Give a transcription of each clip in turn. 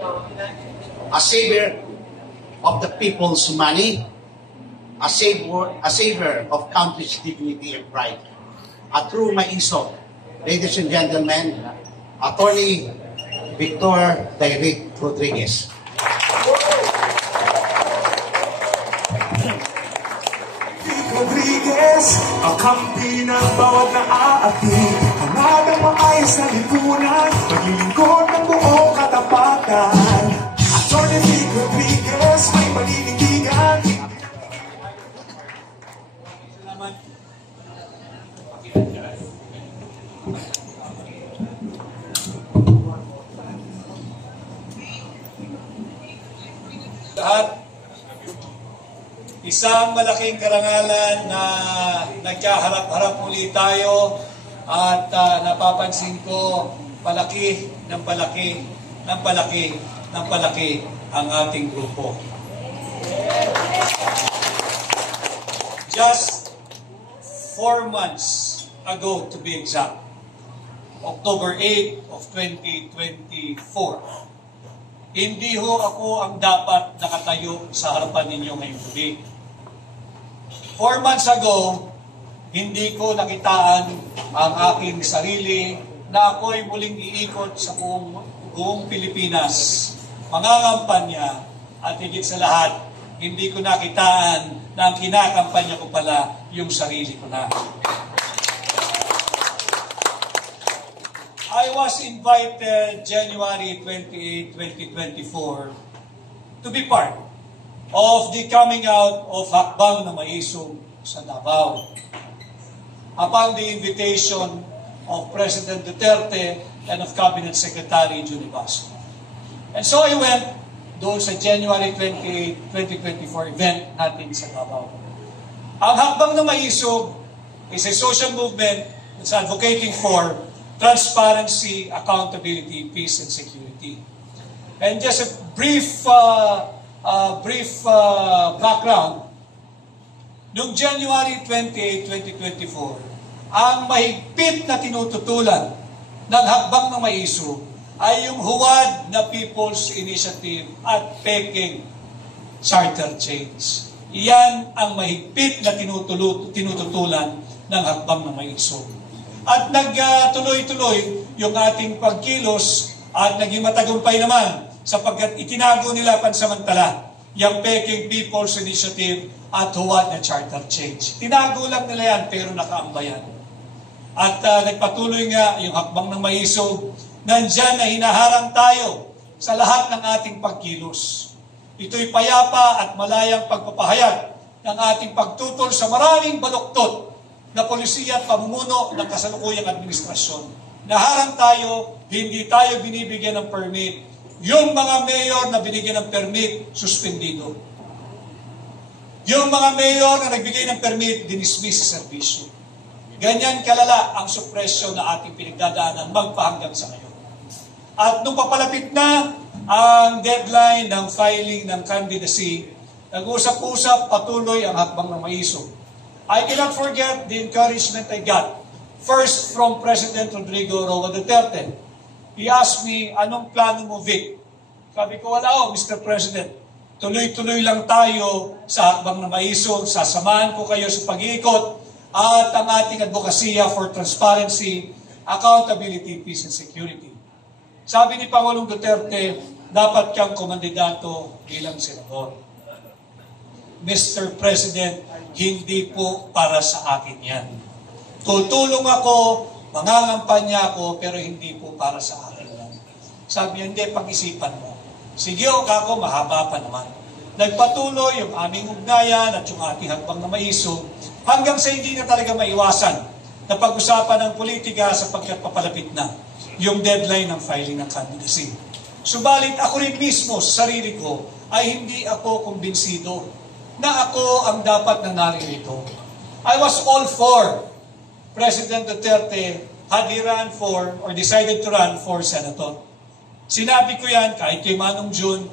a savior of the people's money, a savior of country's dignity and pride, a true maisog. Ladies and gentlemen, Attorney Victor Dairic Rodriguez. Rodriguez, kakampi ng bawat naaati, hanggang maayos na lipunan, maglilingkod ng buong katapatan. Attorney Vic Rodriguez, may paninindigan. Salamat. Lahat, isang malaking karangalan na nagkaharap-harap muli tayo at napapansin ko palaki ng palaki ng palaki ng palaki ang ating grupo. Just 4 months ago to be exact, October 8 of 2024, hindi ho ako ang dapat nakatayo sa harapan ninyo ngayong gabi. 4 months ago, hindi ko nakitaan ang aking sarili na ako'y muling iikot sa buong Pilipinas, mangangampanya, at higit sa lahat, hindi ko nakitaan na ang kinakampanya ko pala yung sarili ko na. I was invited January 28, 2024 to be part of the coming out of Hakbang na Maisog sa Davao upon the invitation of President Duterte and of Cabinet Secretary Juni Basco. And so I went doon sa January 28, 2024 event natin sa Davao. Ang Hakbang na Maisog is a social movement that's advocating for transparency, accountability, peace, and security. And just a brief background, noong January 28, 2024, ang mahigpit na tinututulan ng Hakbang ng Maisog ay yung huwad na People's Initiative at Peking Charter Change. Iyan ang mahigpit na tinututulan ng Hakbang ng Maisog. At nagtuloy-tuloy yung ating pagkilos at naging matagumpay naman sapagkat itinago nila pansamantala yung Peking People's Initiative at huwad na Charter Change. Tinago lang nila yan pero nakaambayan. At nagpatuloy nga yung Hakbang ng Maisog, nandyan na hinaharang tayo sa lahat ng ating pagkilos. Ito'y payapa at malayang pagpapahayag ng ating pagtutol sa maraming baluktot na polisiya at pamumuno ng kasalukuyang administrasyon. Naharang tayo, hindi tayo binibigyan ng permit. Yung mga mayor na binigyan ng permit, suspendido. Yung mga mayor na nagbigay ng permit, dinismiss sa serbisyo. Ganyan kalala ang supresyon na ating pinagdadaanan magpahanggang sa ngayon. At nung papalapit na ang deadline ng filing ng candidacy, nag-usap-usap patuloy ang Hakbang ng Maisog. I cannot forget the encouragement I got. First, from President Rodrigo Roa Duterte. He asked me, anong plano mo, Vic? Sabi ko, wala Mr. President. Tuloy-tuloy lang tayo sa Hakbang ng Maisog. Sasamahan ko kayo sa pag-iikot at ang ating advokasya for transparency, accountability, peace, and security. Sabi ni Pangulong Duterte, dapat kang kumandidato bilang senador. Mr. President, hindi po para sa akin yan. Tutulong ako, mangangampanya ako, pero hindi po para sa akin yan. Sabi niya, hindi, pag-isipan mo. Sige, ako, mahaba pa naman. Nagpatuloy yung aming ugnayan at yung ating Hakbang na Maisog hanggang sa hindi na talaga maiwasan na pag-usapan ng politika sapagkat papalapit na yung deadline ng filing ng candidacy. Subalit ako rin mismo sa sarili ko ay hindi ako kumbinsido na ako ang dapat na naririto. I was all for President Duterte had he run for or decided to run for senator. Sinabi ko yan kahit kay Manong June,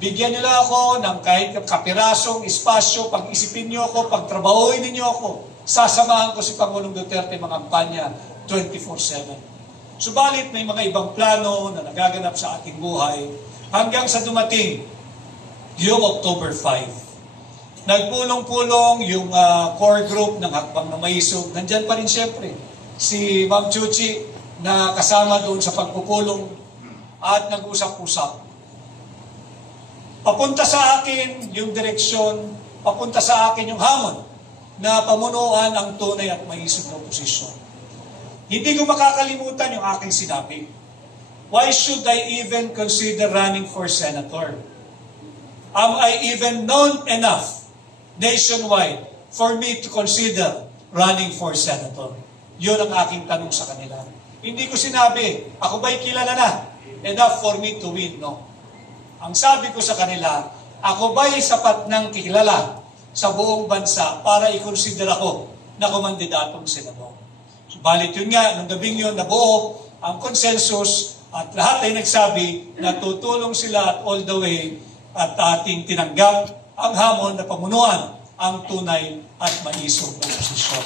bigyan nila ako ng kahit kapirasong espasyo, pag-isipin niyo ako, pagtrabahoin ninyo ako, sasamahan ko si Pangulong Duterte mangampanya 24/7. Subalit may mga ibang plano na nagaganap sa ating buhay hanggang sa dumating yung October 5. Nagpulong-pulong yung core group ng Hakbang na Maisog. Nandyan pa rin siyempre si Ma'am Chuchi na kasama doon sa pagpupulong at nag-usap-usap. Papunta sa akin yung direksyon, papunta sa akin yung hamon na pamunuan ang tunay at maisog na oposisyon. Hindi ko makakalimutan yung aking sinabi. Why should I even consider running for senator? Am I even known enough nationwide for me to consider running for senator? Yun ang aking tanong sa kanila. Hindi ko sinabi, ako ba'y kilala na? Enough for me to win? No. Ang sabi ko sa kanila, ako ba'y sapat ng kilala sa buong bansa para i-consider ako na kumandidatong senador? Subalit yun nga, nung gabing yun, nabuo ang consensus at lahat ay nagsabi na tutulong sila at all the way at ating tinanggap ang hamon na pamunuan ang tunay at maisog na posisyon.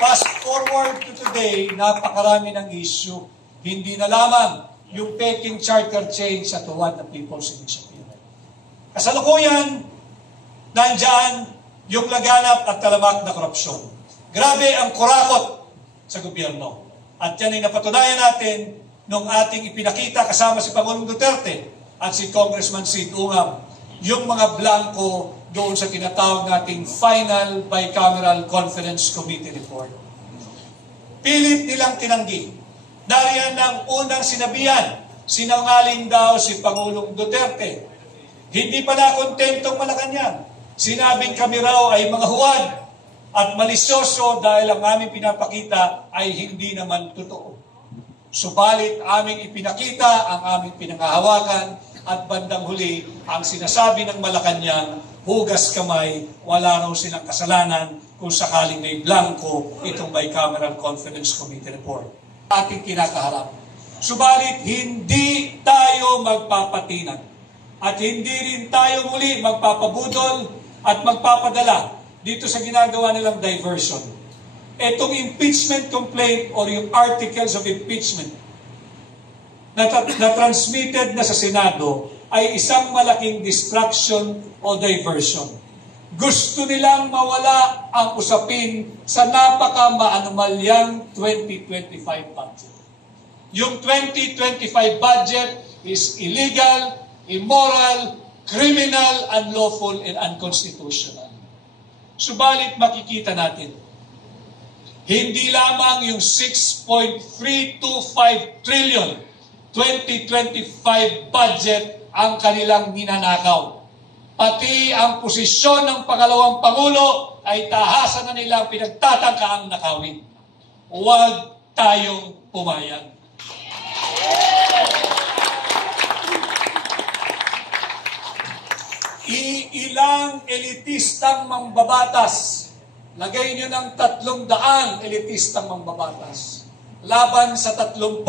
Fast forward to today, napakarami ng issue. Hindi na lamang yung peking charter change sa tuwad ng People's Initiative. Kasalukuyan, nandyan yung laganap at talamak na korupsyon. Grabe ang kurakot sa gobyerno. At yan ay napatunayan natin nung ating ipinakita kasama si Pangulong Duterte at si Congressman Sid Ungam, yung mga blanco doon sa tinatawag nating Final Bicameral Conference Committee Report. Pilit nilang tinanggi. Nariyan ang unang sinabihan, sinangaling daw si Pangulong Duterte. Hindi pa na kontentong Malacanang. Sinabing kami raw ay mga huwad at malisyoso dahil ang aming pinapakita ay hindi naman totoo. Subalit aming ipinakita ang aming pinangahawakan at bandang huli ang sinasabi ng Malacanang, hugas kamay, wala raw silang kasalanan kung sakaling may blanco itong Bicameral Conference Committee Report. Ating kinakaharap. Subalit hindi tayo magpapatinag at hindi rin tayo muli magpapabudol at magpapadala dito sa ginagawa nilang diversion. Itong impeachment complaint or yung articles of impeachment na transmitted na sa Senado ay isang malaking distraction o diversion. Gusto nilang mawala ang usapin sa napaka-maanomalyang 2025 budget. Yung 2025 budget is illegal, immoral, criminal, unlawful, and unconstitutional. Subalit makikita natin, hindi lamang yung 6.325 trillion 2025 budget ang kanilang ninanakaw. Pati ang posisyon ng pangalawang Pangulo ay tahasan na nilang pinagtatangkaang nakawin. Huwag tayong pumayag. Ilang elitistang mambabatas, lagay nyo ng 300 elitistang mambabatas, laban sa 32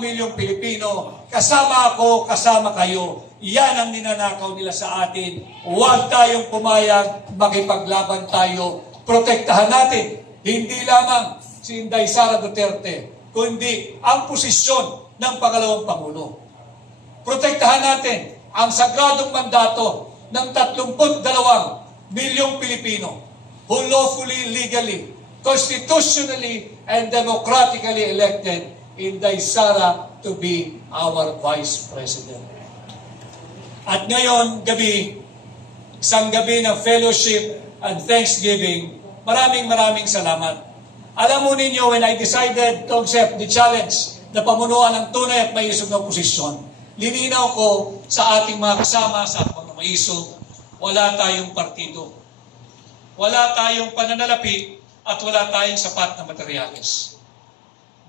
milyong Pilipino, kasama ako, kasama kayo. Yan ang ninanakaw nila sa atin. Huwag tayong pumayag, makipaglaban tayo. Protektahan natin, hindi lamang si Inday Sara Duterte, kundi ang posisyon ng pangalawang Pangulo. Protektahan natin ang sagradong mandato ng 32 milyong Pilipino who lawfully, legally, constitutionally, and democratically elected Inday Sara to be our Vice President. At ngayon, isang gabi ng fellowship and thanksgiving, maraming salamat. Alam mo ninyo, when I decided to accept the challenge na pamunuan ng tunay at maisog na oposisyon, lininaw ko sa ating mga kasama sa Hakbang na Maisog, wala tayong partido. Wala tayong pananalapi at wala tayong sapat na materyales.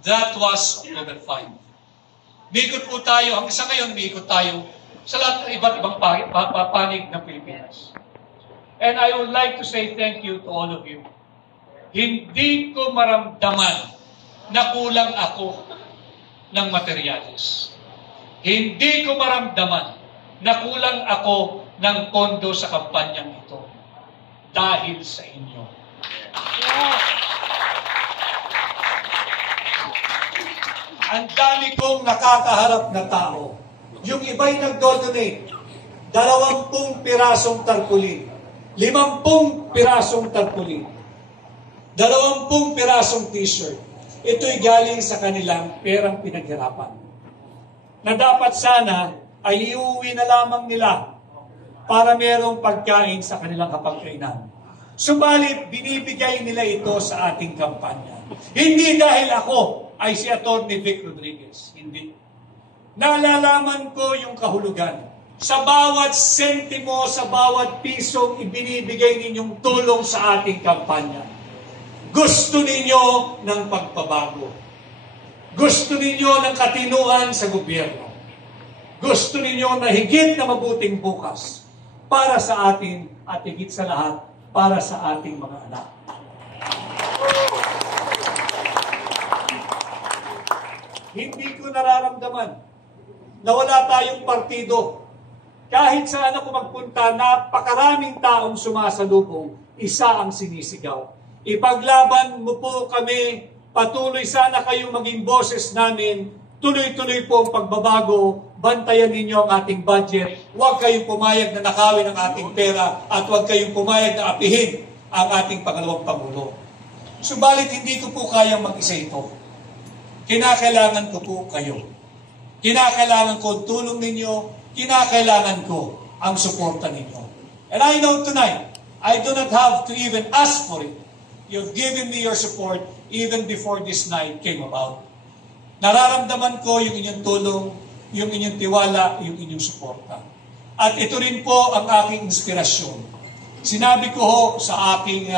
That was October 5. Umikot po tayo, hanggang sa ngayon umikot tayo sa lahat ng iba't ibang panig ng Pilipinas. And I would like to say thank you to all of you. Hindi ko maramdaman na kulang ako ng materyales. Hindi ko maramdaman na kulang ako ng pondo sa kampanyang ito dahil sa inyo. ang dami kong nakakaharap na tao. Yung iba'y nag-donate, 20 pirasong tarpaulin, 50 pirasong tarpaulin, 20 pirasong t-shirt. Ito'y galing sa kanilang perang pinaghirapan. Na dapat sana ay iuwi na lamang nila para merong pagkain sa kanilang hapagkainan. Subalit, binibigay nila ito sa ating kampanya. Hindi dahil ako ay si Atty. Vic Rodriguez. Hindi. Nalalaman ko yung kahulugan. Sa bawat sentimo, sa bawat pisong ibinibigay ninyong tulong sa ating kampanya. Gusto ninyo ng pagbabago. Gusto ninyo ng katinuan sa gobyerno. Gusto ninyo na higit na mabuting bukas para sa atin at higit sa lahat para sa ating mga anak. Hindi ko nararamdaman na wala tayong partido. Kahit saan ako magpunta, napakaraming taong sumasalubong, isa ang sinisigaw. Ipaglaban mo po kami, patuloy sana kayong maging boses namin, tuloy-tuloy po ang pagbabago, bantayan ninyo ang ating budget, huwag kayong pumayag na nakawin ang ating pera, at huwag kayong pumayag na apihin ang ating pangalawang Pangulo. Subalit hindi ko po kayang mag-isa ito. Kinakailangan ko po kayo. Kinakailangan ko ang tulong ninyo, kinakailangan ko ang suporta ninyo. And I know tonight, I do not have to even ask for it. You've given me your support even before this night came about. Nararamdaman ko yung inyong tulong, yung inyong tiwala, yung inyong suporta. At ito rin po ang aking inspirasyon. Sinabi ko ho sa aking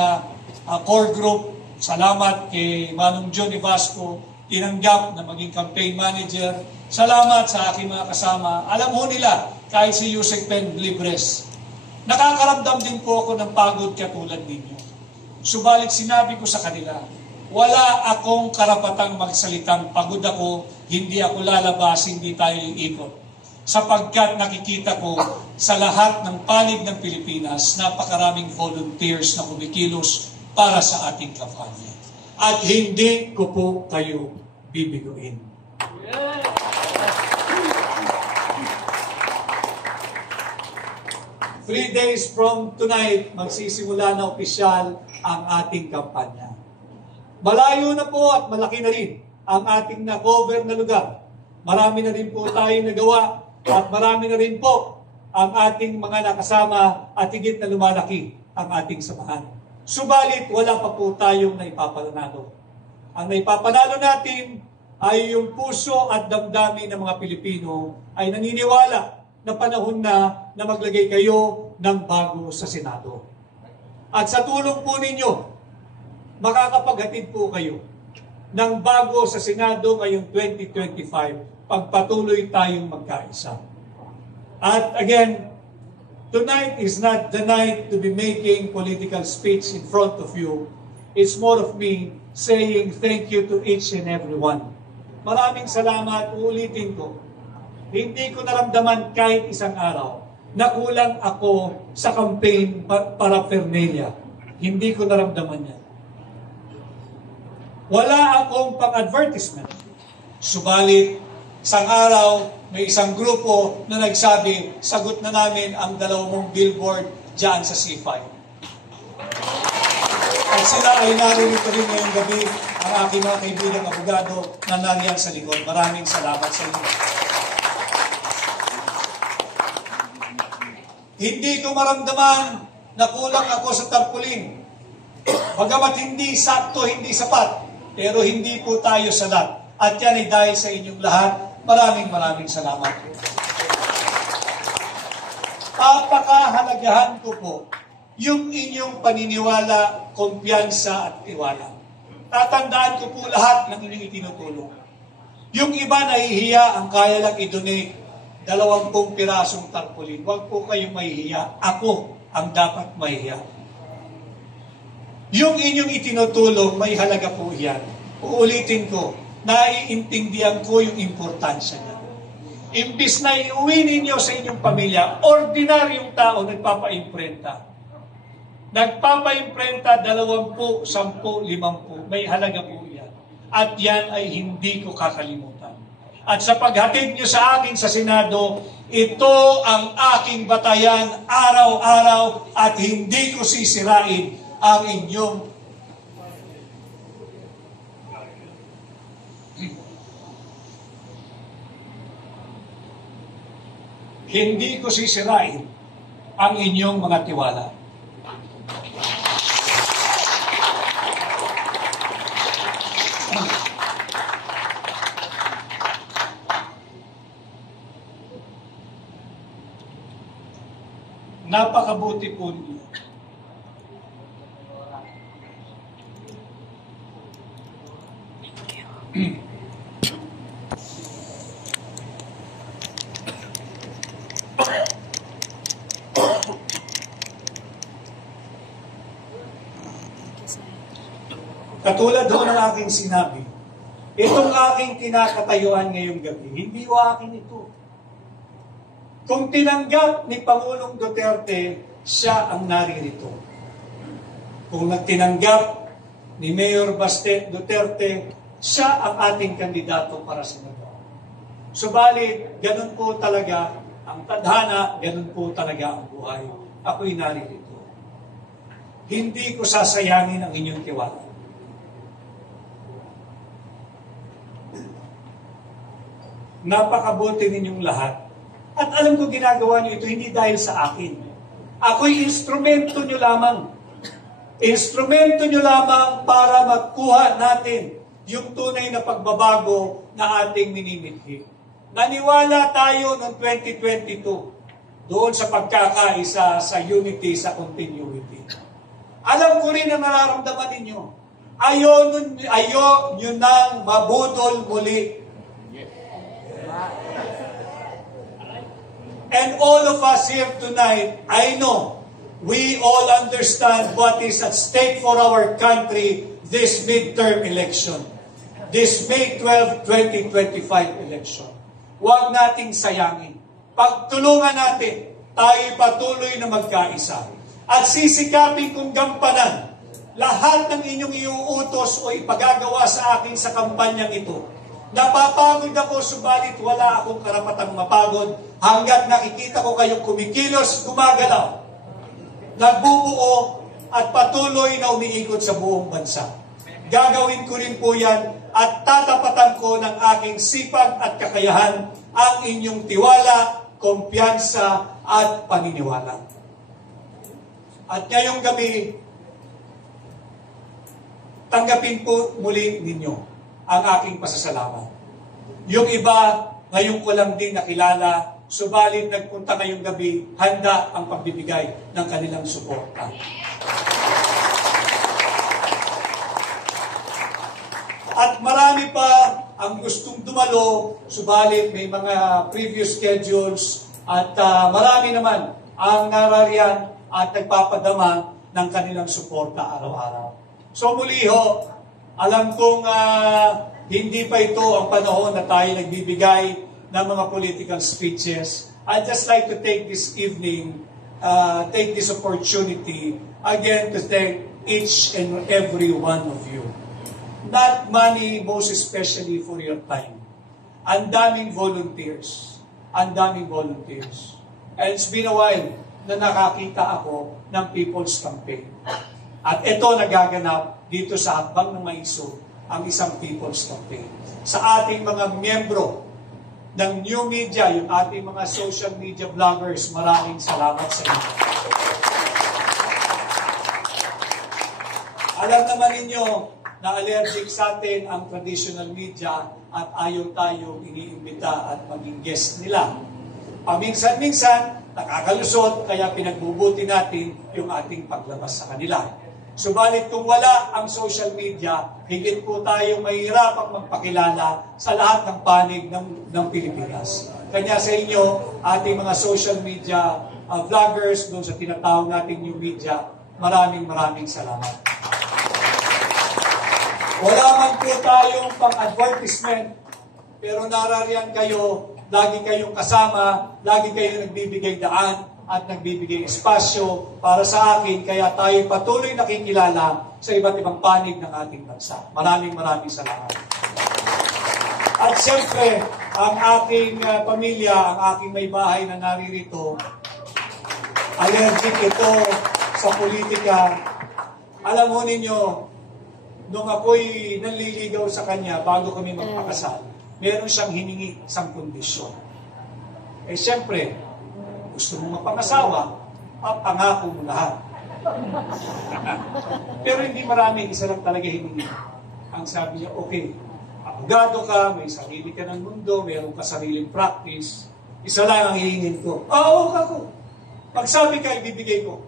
core group, salamat kay Manong John Evasco, tinanggap na maging campaign manager. Salamat sa aking mga kasama. Alam ho nila, kahit si Yusek Pen Libres, nakakaramdam din po ako ng pagod katulad ninyo. Subalit sinabi ko sa kanila, wala akong karapatang magsalitang pagod ako, hindi ako lalabas, hindi tayo iikot. Sapagkat nakikita ko sa lahat ng panig ng Pilipinas, napakaraming volunteers na kumikilos para sa ating kampanya. At hindi ko po kayo bibiguin. 3 days from tonight, magsisimula na opisyal ang ating kampanya. Malayo na po at malaki na rin ang ating na-cover na lugar. Marami na rin po tayo nagawa at marami na rin po ang ating mga nakasama at higit na lumalaki ang ating samahan. Subalit, wala pa po tayong naipapanalo. Ang naipapanalo natin ay yung puso at damdamin ng mga Pilipino ay naniniwala na panahon na maglagay kayo ng bago sa Senado. At sa tulong po ninyo, makakapaghatid po kayo ng bago sa Senado ngayong 2025 pagpatuloy tayong magkaisa. At again, tonight is not the night to be making political speech in front of you. It's more of me saying thank you to each and every one. Maraming salamat, uulitin ko. Hindi ko naramdaman kahit isang araw na kulang ako sa campaign paraphernalia. Hindi ko naramdaman yan. Wala akong pang-advertisement. Subalit, isang araw, may isang grupo na nagsabi, sagot na namin ang 2 billboard dyan sa C5. At sila ay naririto rin ngayong gabi, ang aking mga kaibigang abogado na nariyan sa likod. Maraming salamat sa inyo. Hindi ko maramdaman na kulang ako sa tarpaulin. Bagamat hindi sakto, hindi sapat, pero hindi po tayo salat. At yan ay dahil sa inyong lahat. Maraming salamat. Apakahalagahan ko po yung inyong paniniwala, kumpiyansa at tiwala. Tatandaan ko po lahat ng inyong itinutulong. Yung iba nahihiya, ang kaya lang i-donate 20 pirasong tarpaulin. Huwag po kayong mahihiya. Ako ang dapat mahihiya. Yung inyong itinutulong, may halaga po yan. Uulitin ko, naiintindihan ko yung importansya niya. Imbis na iuwi ninyo sa inyong pamilya, ordinaryong tao nagpapa-imprenta. Nagpapa-imprenta 20, 10, 50. May halaga po yan. At yan ay hindi ko kakalimutan. At sa paghatid nyo sa akin sa Senado, ito ang aking batayan araw-araw at hindi ko sisirain ang inyong hindi ko sisirain ang inyong mga tiwala. Napakabuti po ninyo. Katulad ho ng aking sinabi, itong aking kinakatayuan ngayong gabi, hindi ho akin ito. Kung tinanggap ni Pangulong Duterte, siya ang naririto. Kung nagtinanggap ni Mayor Baste Duterte, siya ang ating kandidato para sa senador. Subalit, ganun po talaga ang tadhana, ganun po talaga ang buhay. Ako'y naririto. Hindi ko sasayangin ang inyong tiwala. Napakabuti ninyong lahat. At alam ko ginagawa niyo ito hindi dahil sa akin. Ako'y instrumento niyo lamang. Instrumento niyo lamang para magkuha natin yung tunay na pagbabago na ating minimithi. Naniwala tayo noong 2022 doon sa pagkakaisa, sa unity, sa continuity. Alam ko rin na nararamdaman ninyo. Ayaw nyo nang mabudol muli. And all of us here tonight, I know, we all understand what is at stake for our country this midterm election. This May 12, 2025 election. Huwag nating sayangin. Pagtulungan natin, tayo patuloy na magkaisa. At sisikapin kong gampanan lahat ng inyong iuutos o ipagagawa sa akin sa kampanyang ito. Napapagod ako, subalit wala akong karapatang mapagod hanggat nakikita ko kayong kumikilos, gumagalaw, nagbubuo at patuloy na umiikot sa buong bansa. Gagawin ko rin po yan at tatapatan ko ng aking sipag at kakayahan ang inyong tiwala, kumpiyansa at paniniwala. At ngayong gabi, tanggapin po muli ninyo ang aking pasasalamat. Yung iba, ngayon ko lang din nakilala, subalit nagpunta ngayong gabi, handa ang pagbibigay ng kanilang suporta. At marami pa ang gustong dumalo, subalit may mga previous schedules at marami naman ang narariyan at nagpapadama ng kanilang suporta araw-araw. So muli ho, alam kong hindi pa ito ang panahon na tayo nagbibigay ng mga political speeches. I'd just like to take this evening, take this opportunity again to thank each and every one of you. Not money, most especially for your time. Ang daming volunteers. Ang daming volunteers. And it's been a while na nakakita ako ng People's Campaign. At ito nagaganap dito sa Hakbang ng Maiso, ang isang People's Campaign. Sa ating mga miyembro ng new media, yung ating mga social media vloggers, maraming salamat sa inyo. Alam naman ninyo na allergic sa atin ang traditional media at ayaw tayong iniimbita at maging guest nila. Paminsan-minsan, nakakalusot, kaya pinagbubuti natin yung ating paglabas sa kanila. Subalit kung wala ang social media, higit po tayong mahirapang magpakilala sa lahat ng panig ng Pilipinas. Kanya sa inyo, ating mga social media vloggers, doon sa tinatawag natin new media, maraming salamat. Wala man po tayong pang-advertisement, pero narariyan kayo, lagi kayong kasama, lagi kayong nagbibigay daan at nagbibigay espasyo para sa akin, kaya tayo patuloy nakikilala sa iba't ibang panig ng ating bansa. Maraming salamat. At siyempre, ang aking pamilya, ang aking may bahay na naririto, allergic ito sa politika. Alam mo ninyo, nung ako'y nanliligaw sa kanya bago kami magpakasal, meron siyang hiningi isang kondisyon. Eh siyempre, gusto mo mapangasawa, pangako mo lahat. Pero hindi marami, isa lang talaga hiningi. Ang sabi niya, okay, abogado ka, may sarili ka ng mundo, mayroon ka sariling practice, isa lang ang hihingin ko. Oo, kako. Pag sabi ka, ibibigay ko.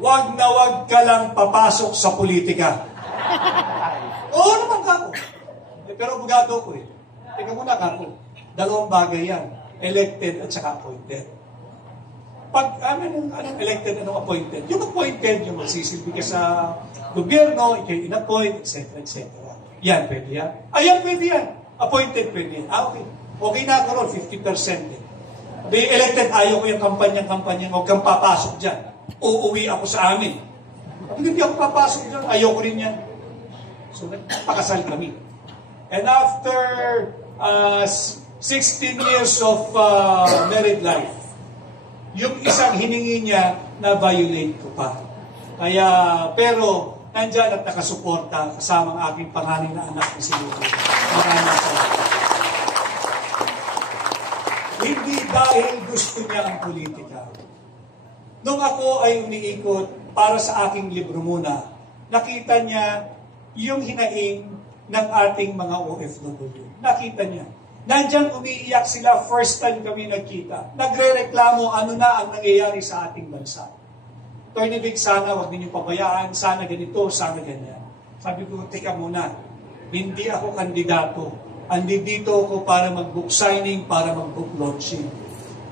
Wag na wag ka lang papasok sa politika. Oo naman, kako. Pero abogado ko eh. Teka muna, kako. Dalawang bagay yan. Elected at saka appointed. Pag anong elected, anong appointed? Yung appointed, yung magsisilbi ka sa gobyerno, ikay in-appoint, etc. etc. Yan, pwede yan. Ayan, pwede yan. Appointed, pwede yan. Okay. Okay na ako ron, 50% eh. May elected, ayaw ko yung kampanya, huwag kang papasok dyan. Uuwi ako sa amin. Hindi ako papasok dyan, ayaw ko rin yan. So, nagpakasal kami. And after 16 years of married life, yung isang hiningi niya na violate ko pa. Kaya, pero, nandyan at nakasuporta kasama ang aking panganay na anak na si Lulu. Maraming salamat. Hindi dahil gusto niya ang politika. Nung ako ay umiikot para sa aking libro muna, nakita niya yung hinaing ng ating mga OFW. Nakita niya. Nandiyan umiiyak sila, first time kami nagkita. Nagre-reklamo ano na ang nangyayari sa ating bansa. Attorney Vic, sana wag ninyong pabayaan, sana ganito, sana ganyan. Sabi ko, teka muna, hindi ako kandidato. Andito ako para mag-book signing, para mag-book launching.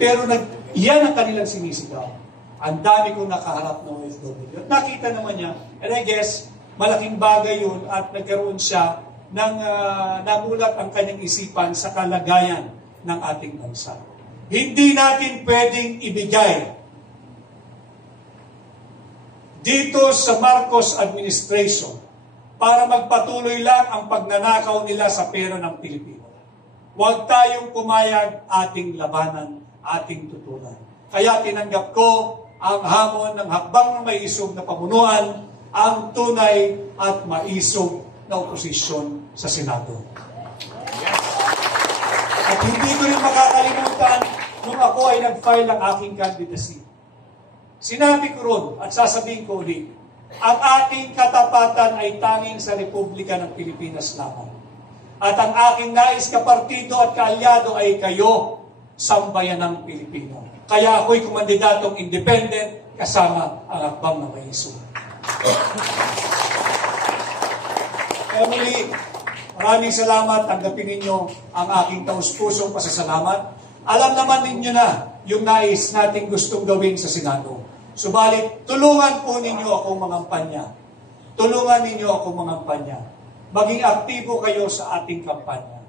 Pero yan ang kanilang sinisigaw. Ang dami kong nakaharap ng OFW. Nakita naman niya, and I guess, malaking bagay yun at nagkaroon siya nang namulat ang kanyang isipan sa kalagayan ng ating bansa. Hindi natin pwedeng ibigay dito sa Marcos administration para magpatuloy lang ang pagnanakaw nila sa pera ng Pilipino. Huwag tayong pumayag, ating labanan, ating tutulan. Kaya tinanggap ko ang hamon ng hakbang ng maisog na pamunuan, ang tunay at maisog na oposisyon sa Senado. At hindi ko rin makakalimutan nung ako ay nag-file ng aking candidacy. Sinabi ko ron at sasabihin ko ulit, ang ating katapatan ay tanging sa Republika ng Pilipinas lamang. At ang aking nais kapartido at kaalyado ay kayo, sambayanang Pilipino. Kaya ako'y kumandidatong independent kasama ang hakbang na maisog. Kaya muli, maraming salamat. Tanggapin ninyo ang aking taus-pusong pasasalamat. Alam naman ninyo na yung nais nating gustong gawin sa Senado. Subalit, tulungan po ninyo akong mangampanya. Tulungan ninyo akong mangampanya. Maging aktibo kayo sa ating kampanya.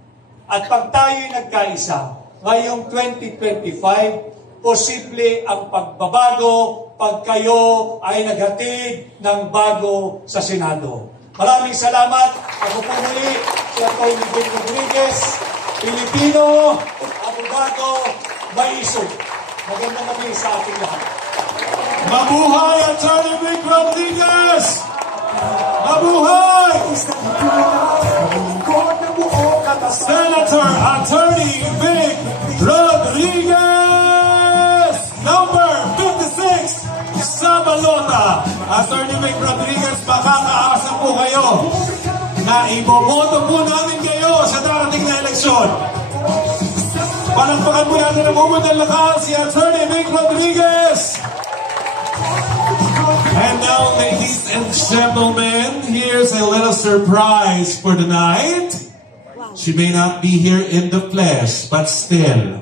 At pag tayo'y nagkaisa, ngayong 2025, posible ang pagbabago pag kayo ay naghatid ng bago sa Senado. Maraming salamat. Ako po muli, si Atty. Vic Rodriguez, Pilipino, abogado, maisog. Magandang gabi sa ating lahat. Mabuhay Atty. Vic Rodriguez! Mabuhay! Senator Atty. Vic Rodriguez! Number 56 sa balota. Atty. Vic Rodriguez, makakaasa po kayo na iboboto po namin kayo sa darating na eleksyon. Palakpakan po natin ang umundang lakas si Atty. Vic Rodriguez. And now, ladies and gentlemen, here's a little surprise for the night. She may not be here in the flesh, but still,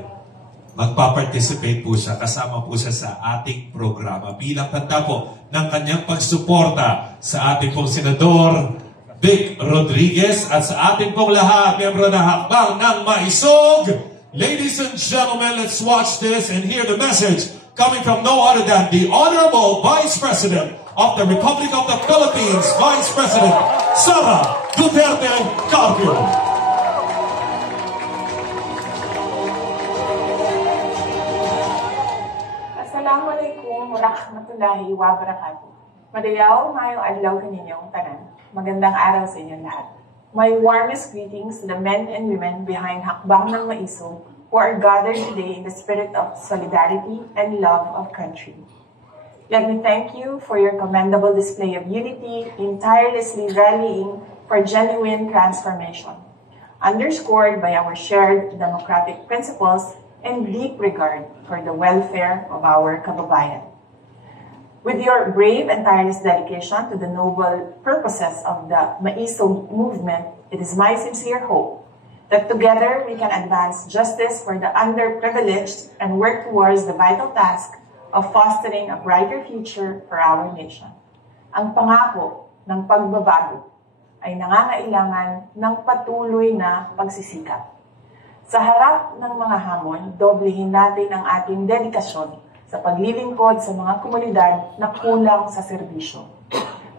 magpa-participate po siya, kasama po siya sa ating programa bilang tanda po ng kanyang pagsuporta sa ating pong Senador Vic Rodriguez at sa ating pong lahat, miyembro ng Hakbang ng Maisog. Ladies and gentlemen, let's watch this and hear the message coming from no other than the Honorable Vice President of the Republic of the Philippines, Vice President Sara Duterte Carpio. Assalamualaikum warahmatullahi wabarakatuh. Madayaw, mayong adlaw kaninyong tanan. Magandang araw sa inyong lahat. My warmest greetings to the men and women behind Hakbang ng Maisog who are gathered today in the spirit of solidarity and love of country. Let me thank you for your commendable display of unity in tirelessly rallying for genuine transformation, underscored by our shared democratic principles and deep regard for the welfare of our kababayan. With your brave and tireless dedication to the noble purposes of the Maisog movement, it is my sincere hope that together we can advance justice for the underprivileged and work towards the vital task of fostering a brighter future for our nation. Ang pangako ng pagbabago ay nangangailangan ng patuloy na pagsisikap. Sa harap ng mga hamon, doblehin natin ang ating dedikasyon sa paglilingkod sa mga komunidad na kulang sa serbisyo.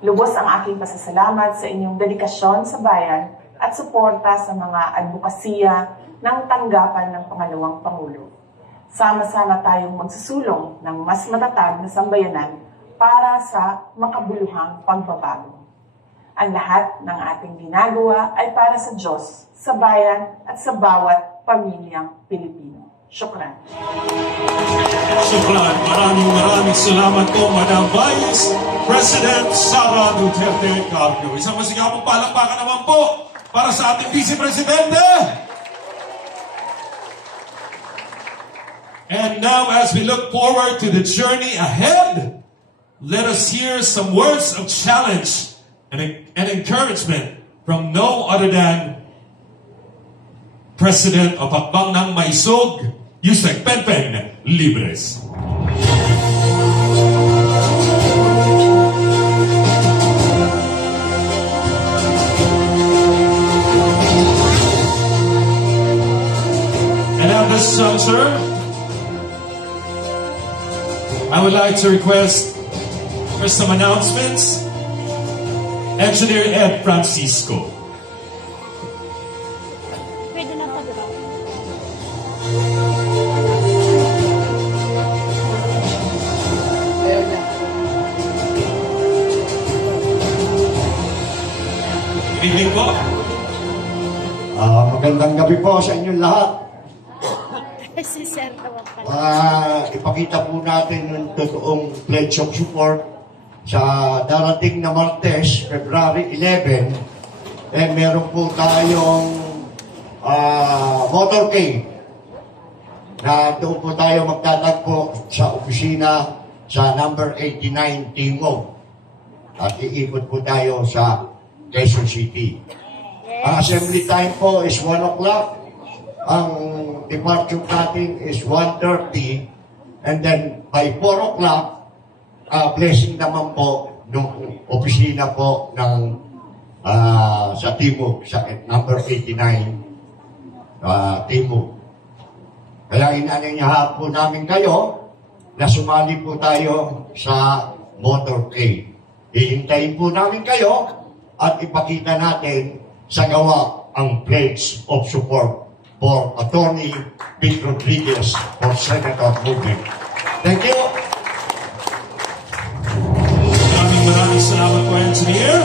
Lubos ang aking pasasalamat sa inyong dedikasyon sa bayan at suporta sa mga advokasya ng tanggapan ng Pangalawang Pangulo. Sama-sama tayong magsusulong ng mas matatag na sambayanan para sa makabuluhang pagbabago. Ang lahat ng ating ginagawa ay para sa Diyos, sa bayan at sa bawat pamilyang Pilipino. Syukran. Syukran. Maraming salamat po, Madam Vice President Sara Duterte Carpio. Isang masigabong palakpakan naman po para sa ating Vice Presidente. And now, as we look forward to the journey ahead, let us hear some words of challenge and encouragement from no other than President of Hakbang ng Maisog, Yusek Penpen Libres. And at this juncture, I would like to request for some announcements. Engineer Ed Francisco. Pwede na pag-draw. Good evening po. Magandang gabi po sa inyong lahat. Si Sir tawag pala. Ipakita po natin yung totoong pledge of support sa darating na Martes, February 11, meron po tayong motorcade na doon po tayo magtatagpo sa opisina sa number 89 Timog. At iikot po tayo sa Quezon City. Ang assembly time po is 1 o'clock. Ang departure natin is 1:30. And then by 4 o'clock, blessing naman po ng opisina po ng sa Timog, sa number 89 Timog. Kaya inanyayahan po namin kayo na sumali po tayo sa motorcade. Hihintayin po namin kayo at ipakita natin sa gawa ang pledge of support for Attorney Pete Rodriguez for Senator Movement. Thank you. Maraming salamat po, Engineer.